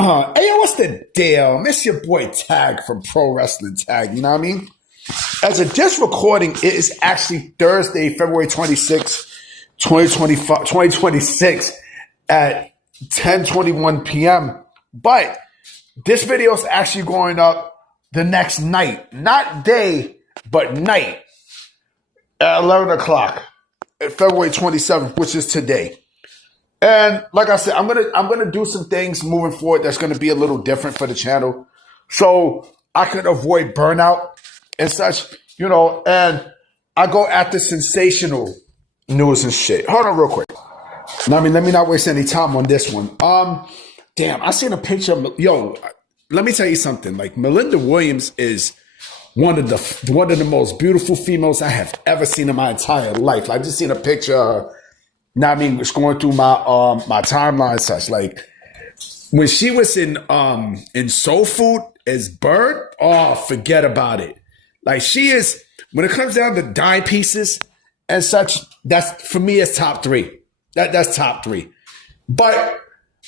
Hey, yo, what's the deal? It's your boy Tag from Pro Wrestling Tag, you know what I mean? As of this recording, it is actually Thursday, February 26th, 2026 at 10:21 p.m. But this video is actually going up the next night. Not day, but night at 11 o'clock, February 27th, which is today. And like I said, I'm gonna do some things moving forward that's gonna be a little different for the channel, so I could avoid burnout and such, you know. And I go after sensational news and shit. Hold on, real quick. Let me not waste any time on this one. Damn, I seen a picture of let me tell you something. Like, Melinda Williams is one of the most beautiful females I have ever seen in my entire life. Like, I just seen a picture of her. Now, I mean, it's going through my my timeline and such. Like, when she was in Soul Food as Bird, oh, forget about it. Like, she is, when it comes down to dime pieces and such, that's, for me, it's top three. That's top three. But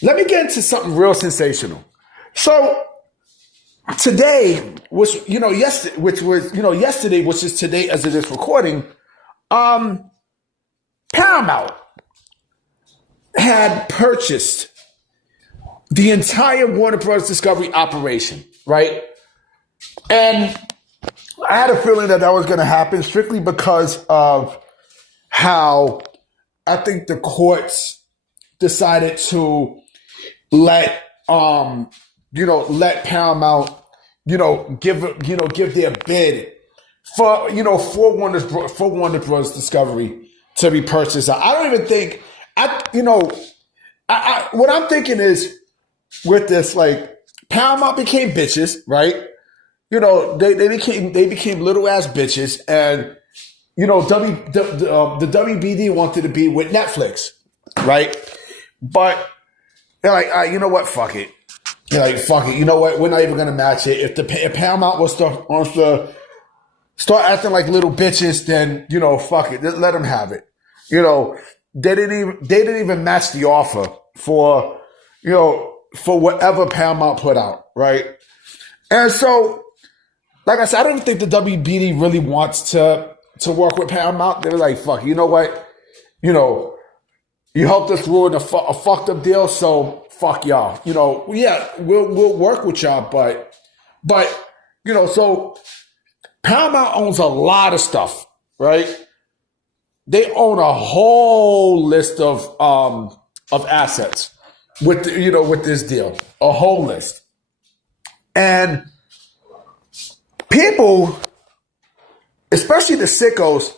let me get into something real sensational. So today was, yesterday, which is today as it is recording, Paramount had purchased the entire Warner Bros. Discovery operation, right? And I had a feeling that was going to happen strictly because of how I think the courts decided to let Paramount, give their bid for Warner Bros. Discovery to be purchased. I don't even think what I'm thinking is, with this, like, Paramount became bitches, right? They became little ass bitches, and the WBD wanted to be with Netflix, right? But they're like, you know what? Fuck it. They're like, fuck it. You know what? We're not even gonna match it. If Paramount wants to start acting like little bitches, then fuck it. Let them have it. They didn't even match the offer for whatever Paramount put out, right? And so, like I said, I don't think the WBD really wants to work with Paramount. They were like, fuck, you know what? You helped us ruin a fucked up deal, so fuck y'all. Yeah, we'll work with y'all, but so Paramount owns a lot of stuff, right? They own a whole list of assets with this deal, a whole list. And people, especially the sickos,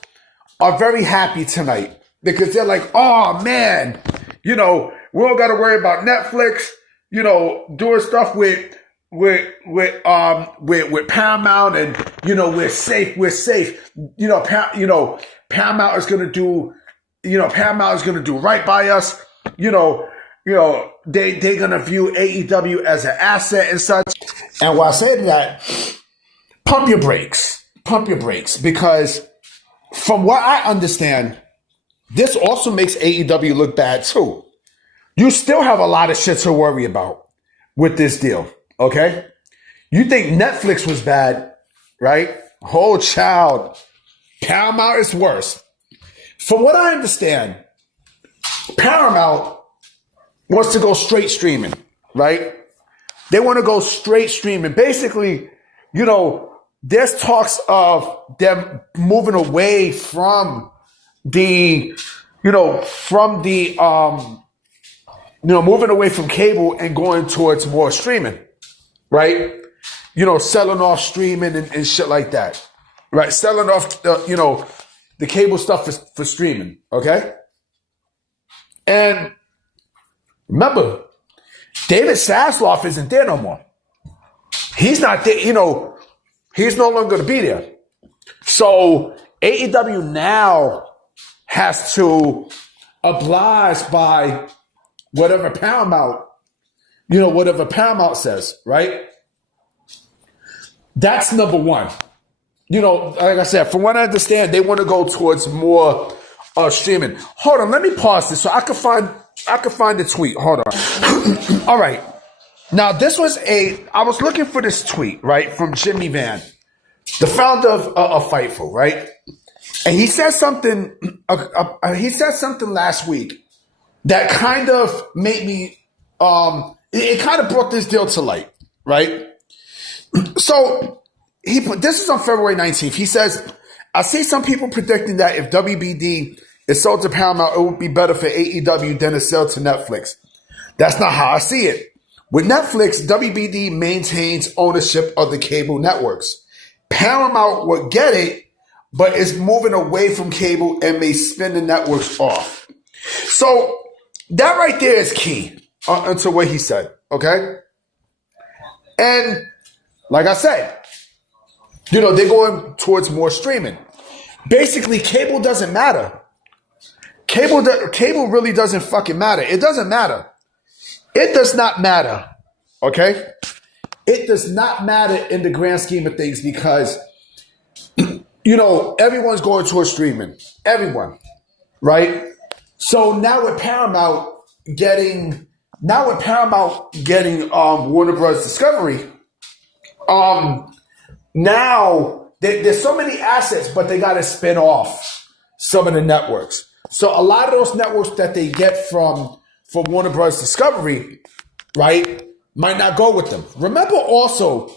are very happy tonight because they're like, oh man, we don't got to worry about Netflix, doing stuff with Paramount, and we're safe. Paramount is gonna do right by us. They're gonna view AEW as an asset and such. And while I say that, pump your brakes, because from what I understand, this also makes AEW look bad too. You still have a lot of shit to worry about with this deal, okay? You think Netflix was bad, right? Oh, child. Paramount is worse. From what I understand, Paramount wants to go straight streaming, right? They want to go straight streaming. Basically, there's talks of them moving away from moving away from cable and going towards more streaming, right? Selling off streaming and shit like that. Right, selling off, the cable stuff for streaming, okay? And remember, David Zasloff isn't there no more. He's not there, he's no longer going to be there. So AEW now has to oblige by whatever Paramount says, right? That's number one. Like I said, from what I understand, they want to go towards more streaming. Hold on, let me pause this so I can find the tweet. Hold on. All right. Now, I was looking for this tweet, right, from Jimmy Van, the founder of Fightful, right? And he said something, last week that kind of made me, it kind of brought this deal to light, right? So this is on February 19th. He says, I see some people predicting that if WBD is sold to Paramount, it would be better for AEW than a sale to Netflix. That's not how I see it. With Netflix, WBD maintains ownership of the cable networks. Paramount would get it, but is moving away from cable and may spin the networks off. So that right there is key to what he said, okay? And like I said, they're going towards more streaming. Basically, cable doesn't matter. Cable really doesn't fucking matter. It doesn't matter. It does not matter, okay? It does not matter in the grand scheme of things because, everyone's going towards streaming. Everyone, right? So now with Paramount getting Warner Bros. Discovery, now there's so many assets, but they got to spin off some of the networks. So a lot of those networks that they get from Warner Bros. Discovery, right, might not go with them. Remember also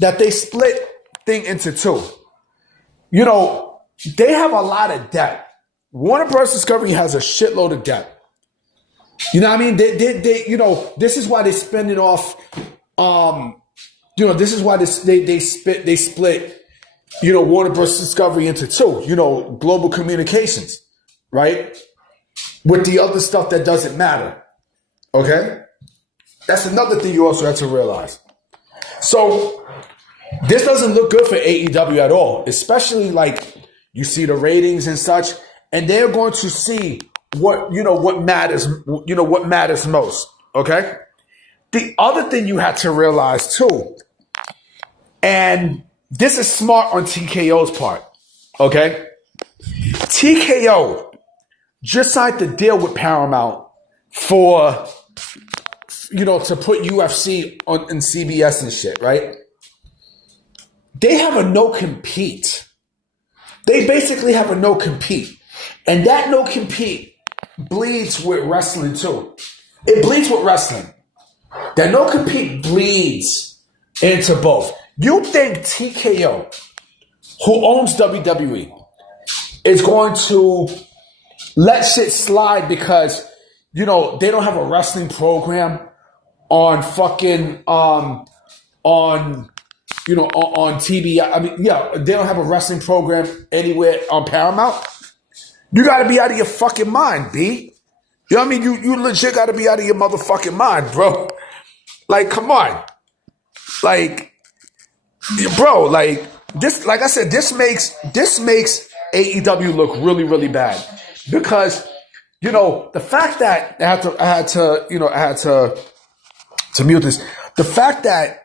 that they split thing into two. They have a lot of debt. Warner Bros. Discovery has a shitload of debt. You know what I mean? They this is why they spin it off. This is why they split Warner Bros. Discovery into two. Global communications, right? With the other stuff that doesn't matter. Okay? That's another thing you also have to realize. So this doesn't look good for AEW at all, especially like you see the ratings and such, and they're going to see what matters, what matters most. Okay? The other thing you have to realize too, and this is smart on TKO's part, okay? TKO just signed the deal with Paramount for, to put UFC on in CBS and shit, right? They have a no-compete. They basically have a no-compete. And that no-compete bleeds with wrestling too. It bleeds with wrestling. That no-compete bleeds into both. You think TKO, who owns WWE, is going to let shit slide because, they don't have a wrestling program on fucking, on TV. I mean, yeah, they don't have a wrestling program anywhere on Paramount. You got to be out of your fucking mind, B. You know what I mean? You legit got to be out of your motherfucking mind, bro. Like, come on. Like, bro, like this, like I said, this makes AEW look really, really bad because, the fact that I had to mute this. The fact that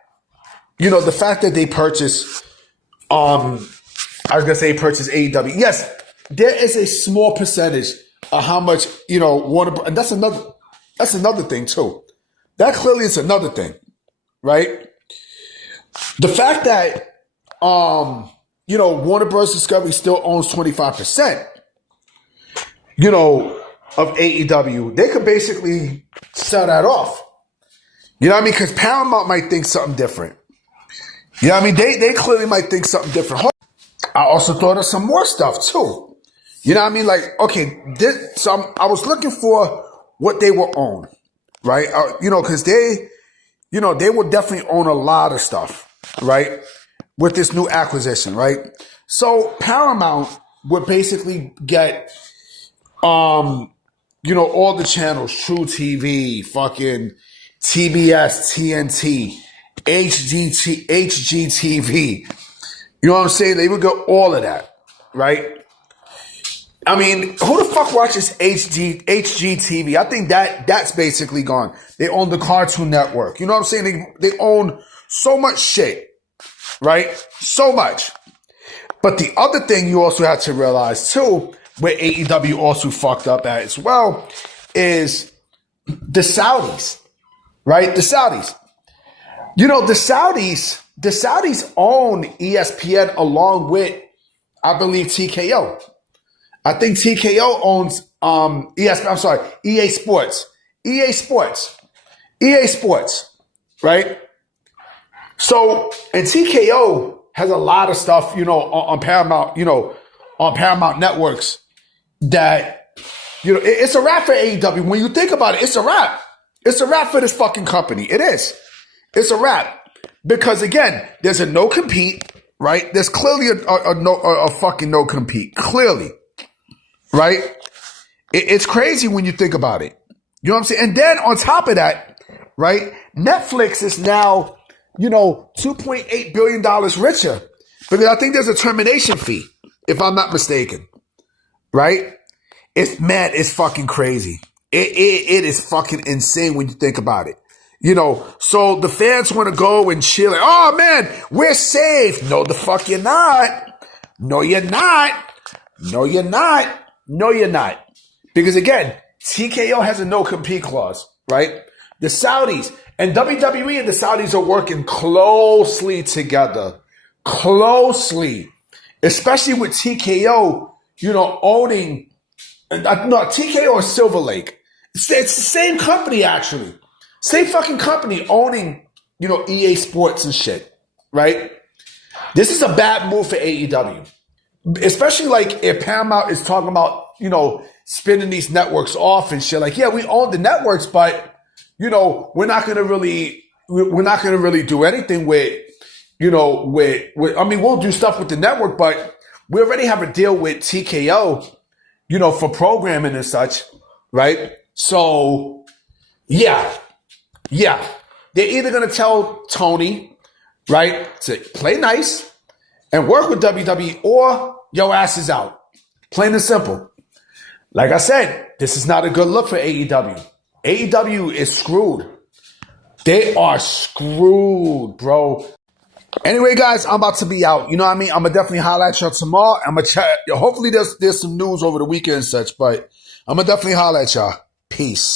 they purchased, purchase AEW. Yes, there is a small percentage of how much, Warner, and that's another thing too. That clearly is another thing, right? The fact that, Warner Bros. Discovery still owns 25%, of AEW, they could basically sell that off. You know what I mean? Because Paramount might think something different. You know what I mean? They clearly might think something different. I also thought of some more stuff too. You know what I mean? Like, okay, I was looking for what they will own, right? Because they will definitely own a lot of stuff, right? With this new acquisition, right? So Paramount would basically get, all the channels, True TV, fucking TBS, TNT, HGTV. You know what I'm saying? They would get all of that, right? I mean, who the fuck watches HGTV? I think that's basically gone. They own the Cartoon Network. You know what I'm saying? They own so much shit, right? So much. But the other thing you also have to realize too, where AEW also fucked up at as well, is the Saudis, right? The Saudis. You know, the Saudis own ESPN along with, I believe, TKO. I think TKO owns ESPN. I'm sorry, EA Sports. EA Sports. EA Sports. Right? So, and TKO has a lot of stuff, you know, on Paramount, you know, on Paramount Networks that, you know, it's a wrap for AEW. When you think about it, it's a wrap. It's a wrap for this fucking company. It is. It's a wrap. Because again, there's a no compete, right? There's clearly a fucking no compete. Clearly. Right? It's crazy when you think about it. You know what I'm saying? And then on top of that, right, Netflix is now, you know, $2.8 billion richer. Because I think there's a termination fee, if I'm not mistaken. Right? It's fucking crazy. It is fucking insane when you think about it. You know, so the fans want to go and chill. Like, oh man, we're safe. No, the fuck you're not. No, you're not. No, you're not. No, you're not. Because again, TKO has a no compete clause, right? The Saudis and WWE and the Saudis are working closely together. Closely. Especially with TKO, you know, owning, no, TKO or Silver Lake. It's the same company, actually. Same fucking company owning, you know, EA Sports and shit, right? This is a bad move for AEW. Especially like if Paramount is talking about, you know, spinning these networks off and shit. Like, yeah, we own the networks, but, you know, we're not gonna really do anything with, you know, with I mean, we'll do stuff with the network, but we already have a deal with TKO, you know, for programming and such, right? So, yeah. They're either going to tell Tony, right, to play nice and work with WWE or your ass is out. Plain and simple. Like I said, this is not a good look for AEW. AEW is screwed. They are screwed, bro. Anyway, guys, I'm about to be out. You know what I mean? I'm going to definitely holler at y'all tomorrow. I'm going to chat. Hopefully there's some news over the weekend and such, but I'm going to definitely holler at y'all. Peace.